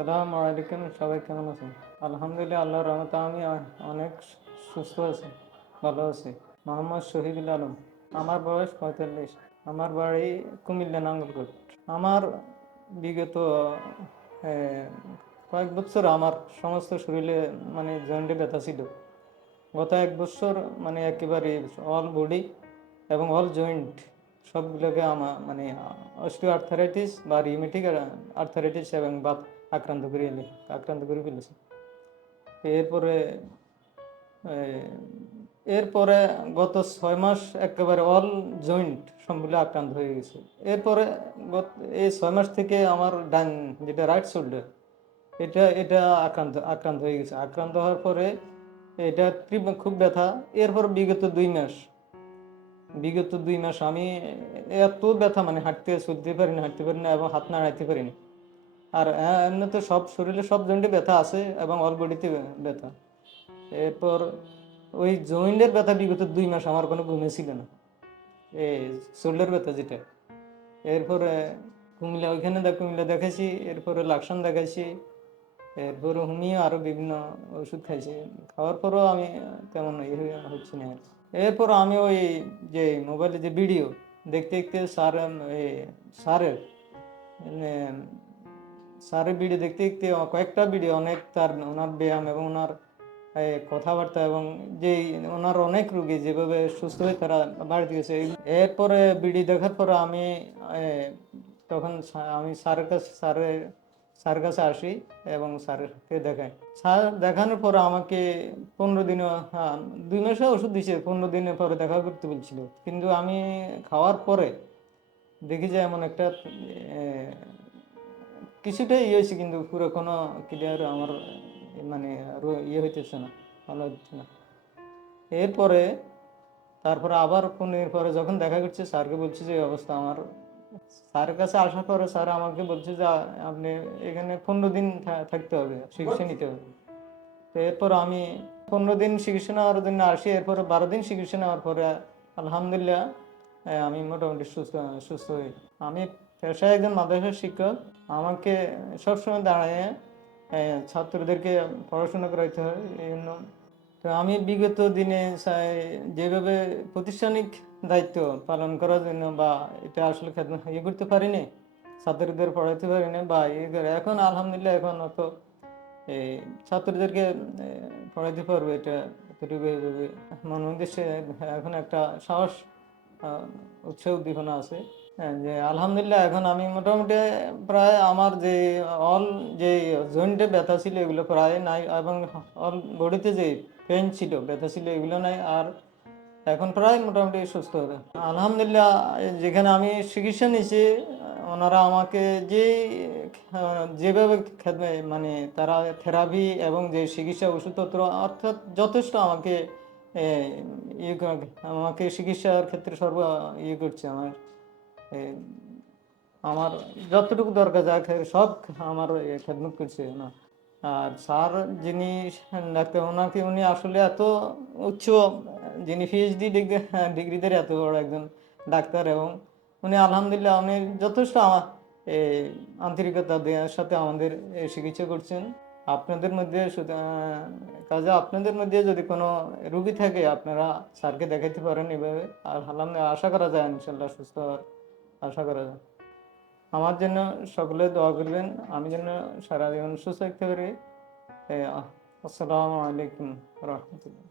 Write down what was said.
সালাম আলাইকুম, সবাই কেমন আছেন? আলহামদুলিল্লাহ, আল্লাহর রহমতে আমি অনেক সুস্থ আছি, ভালো আছি। মোহাম্মদ শহীদুল আলম, আমার বয়স পঁয়তাল্লিশ, আমার বাড়ি কুমিল্লা, নাঙ্গলকোট। আমার বিগত কয়েক বছর আমার সমস্ত শরীরে মানে জয়েন্টে ব্যথা ছিল। গত এক বছর মানে একেবারে অল বডি এবং অল জয়েন্ট সবগুলোকে আমার মানে অস্টিও আর্থারাইটিস বা রিমেটিক আর্থারাইটিস এবং বাত আক্রান্ত করে এলে আক্রান্ত করে ফেলেছে। এরপরে এরপরে গত ছয় মাস একেবারে অল জয়েন্ট সবগুলো আক্রান্ত হয়ে গেছে। এরপরে গত, এই ছয় মাস থেকে আমার ডান যেটা রাইট শোল্ডার এটা এটা আক্রান্ত আক্রান্ত হয়ে গেছে। আক্রান্ত হওয়ার পরে এটা খুব ব্যথা। এরপর বিগত দুই মাস, বিগত দুই মাস আমি এত ব্যথা মানে হাঁটতে, চলতে পারি না হাঁটতে পারি না এবং হাত নাড়াইতে পারি না আর হ্যাঁ, এমনি তো সব শরীরে সব জয়েন্টে ব্যথা আছে এবং অল বডিতে ব্যথা। এরপর ওই জয়েন্টের ব্যথা বিগত দুই মাস আমার কোনো ঘুমে ছিল না। এই শোল্ডার ব্যথা যেটা। এরপরে কুমিল্লা ওইখানে দেখ কুমিল্লা দেখাইছি এরপরে লাকসান দেখাইছি এরপরে হুমিও আরও বিভিন্ন ওষুধ খাইছি। খাওয়ার পরও আমি তেমন ইয়ে হচ্ছি না এরপর আমি ওই যে মোবাইলে যে ভিডিও দেখতে দেখতে স্যার এই স্যারের ভিডিও দেখতে দেখতে কয়েকটা ভিডিও অনেক তার ওনার ব্যায়াম এবং ওনার কথাবার্তা এবং যে ওনার অনেক রুগী যেভাবে সুস্থ হয়ে তারা বাড়িতে গেছে। এরপরে ভিডিও দেখার পরে আমি তখন আমি স্যারের কাছে, স্যারের স্যারের কাছে আসি এবং স্যারকে দেখাই। স্যার দেখানোর পরে আমাকে পনেরো দিনে হ্যাঁ দুই মাসে ওষুধ দিয়েছে, পনেরো দিনের পরে দেখা করতে বলছিল। কিন্তু আমি খাওয়ার পরে দেখি যে এমন একটা কিছুটা ইয়ে হয়েছে কিন্তু পুরো কোনো ক্লিয়ার আমার মানে ইয়ে হইতেছে না, ভালো হচ্ছে না। এরপরে, তারপরে আবার পনেরো পরে যখন দেখা করছে, স্যারকে বলছে যে অবস্থা আমার। স্যারের কাছে আসার পরে স্যার আমাকে বলছে যে, আপনি এখানে পনেরো দিন থাকতে হবে, চিকিৎসা নিতে হবে। তো এরপর আমি পনেরো দিন চিকিৎসা নেওয়ার জন্য আসি, এরপরে বারো দিন চিকিৎসা নেওয়ার পরে আলহামদুলিল্লাহ আমি মোটামুটি সুস্থ সুস্থ হই। আমি পেশায় একজন মাদ্রাসার শিক্ষক আমাকে সবসময় দাঁড়ায় ছাত্রদেরকে পড়াশোনা করাইতে হয়, এই জন্য। তো আমি বিগত দিনে যেভাবে প্রতিষ্ঠানিক দায়িত্ব পালন করার জন্য বা এটা আসলে ইয়ে করতে পারিনি, ছাত্রদের পড়াইতে পারিনি বা ইয়ে করে, এখন আলহামদুলিল্লাহ এখন অত এই ছাত্রদেরকে পড়াইতে পারবে এটা এভাবে। মনের এখন একটা সাহস উৎসাহ উদ্দীপনা আছে। যে আলহামদুলিল্লাহ, এখন আমি মোটামুটি প্রায় আমার যে অল যে জয়েন্টে ব্যথা ছিল, এগুলো প্রায় নাই, এবং অল বডিতে যে পেন ছিল, ব্যথা ছিল, এগুলো নাই, আর এখন প্রায় মোটামুটি সুস্থ। হবে আলহামদুলিল্লাহ, যেখানে আমি চিকিৎসা নিয়েছি, ওনারা আমাকে যে যেভাবে মানে তারা থেরাপি এবং যে চিকিৎসা ওষুধপত্র, অর্থাৎ যথেষ্ট আমাকে ইয়ে আমাকে চিকিৎসার ক্ষেত্রে সর্ব ইয়ে করছে আমার। আমার যতটুকু দরকার যা সব আমার খেদমত করছে, না। আর স্যার যিনি ডাক্তার, ওনাকে উনি আসলে এত উচ্চ যিনি পিএইচডি ডিগ্রি ডিগ্রিদের এত বড় একজন ডাক্তার এবং উনি আলহামদুলিল্লাহ উনি যথেষ্ট আমার আন্তরিকতা দেওয়ার সাথে আমাদের চিকিৎসা করছেন। আপনাদের মধ্যে কাজে আপনাদের মধ্যে যদি কোনো রুগী থাকে, আপনারা স্যারকে দেখাইতে পারেন এভাবে। আর আলহামদুলিল্লাহ, আশা করা যায় ইনশাল্লাহ সুস্থ হওয়ার। আশা করা যায়। আমার জন্য সকলে দোয়া করবেন। আমি যেন সারা জীবন সুস্থ থাকতে পারি। আসসালামু আলাইকুম রহমতুল্লাহ।